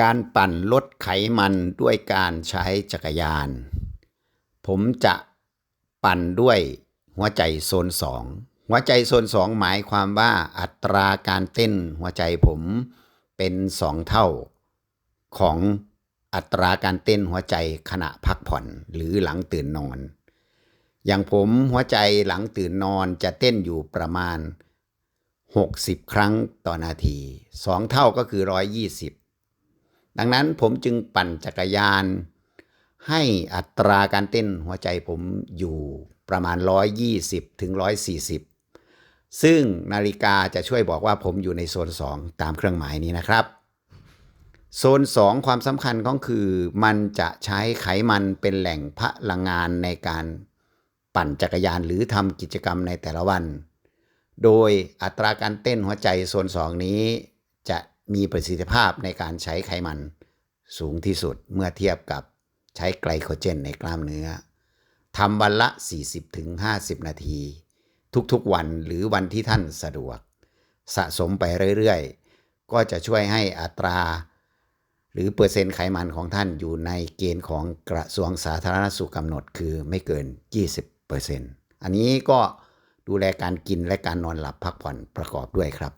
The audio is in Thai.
การปั่นลดไขมันด้วยการใช้จักรยาน ผมจะปั่นด้วยหัวใจโซนสองหัวใจโซนสองหมายความว่าอัตราการเต้นหัวใจผมเป็นสองเท่า ของอัตราการเต้นหัวใจขณะพักผ่อนหรือหลังตื่นนอน อย่างผมหัวใจหลังตื่นนอนจะเต้นอยู่ประมาณ 60 ครั้งต่อนาทีสองเท่าก็คือ 120 ดังนั้นผมจึงปั่นจักรยาน ให้อัตราการเต้นหัวใจผมอยู่ประมาณ 120 ถึง 140 ซึ่งนาฬิกาจะช่วยบอกว่าผมอยู่ในโซน 2 ตามเครื่องหมายนี้นะครับ โซน 2 ความสำคัญก็คือ มันจะใช้ไขมันเป็นแหล่งพลังงานในการปั่นจักรยานหรือทำกิจกรรมในแต่ละวัน โดยอัตราการเต้นหัวใจโซน 2 นี้จะ มีประสิทธิภาพในการใช้ไขมันสูงที่สุดเมื่อเทียบกับใช้ไกลโคเจนในกล้ามเนื้อทำวันละ 40-50 นาที ทุกๆวันหรือวันที่ท่านสะดวก สะสมไปเรื่อยๆ ก็จะช่วยให้อัตรา หรือเปอร์เซ็นต์ไขมันของท่านอยู่ในเกณฑ์ของกระทรวงสาธารณสุขกำหนดคือไม่เกิน 20%อันนี้ก็ดูแลการกินและการนอนหลับพักผ่อนประกอบด้วยครับ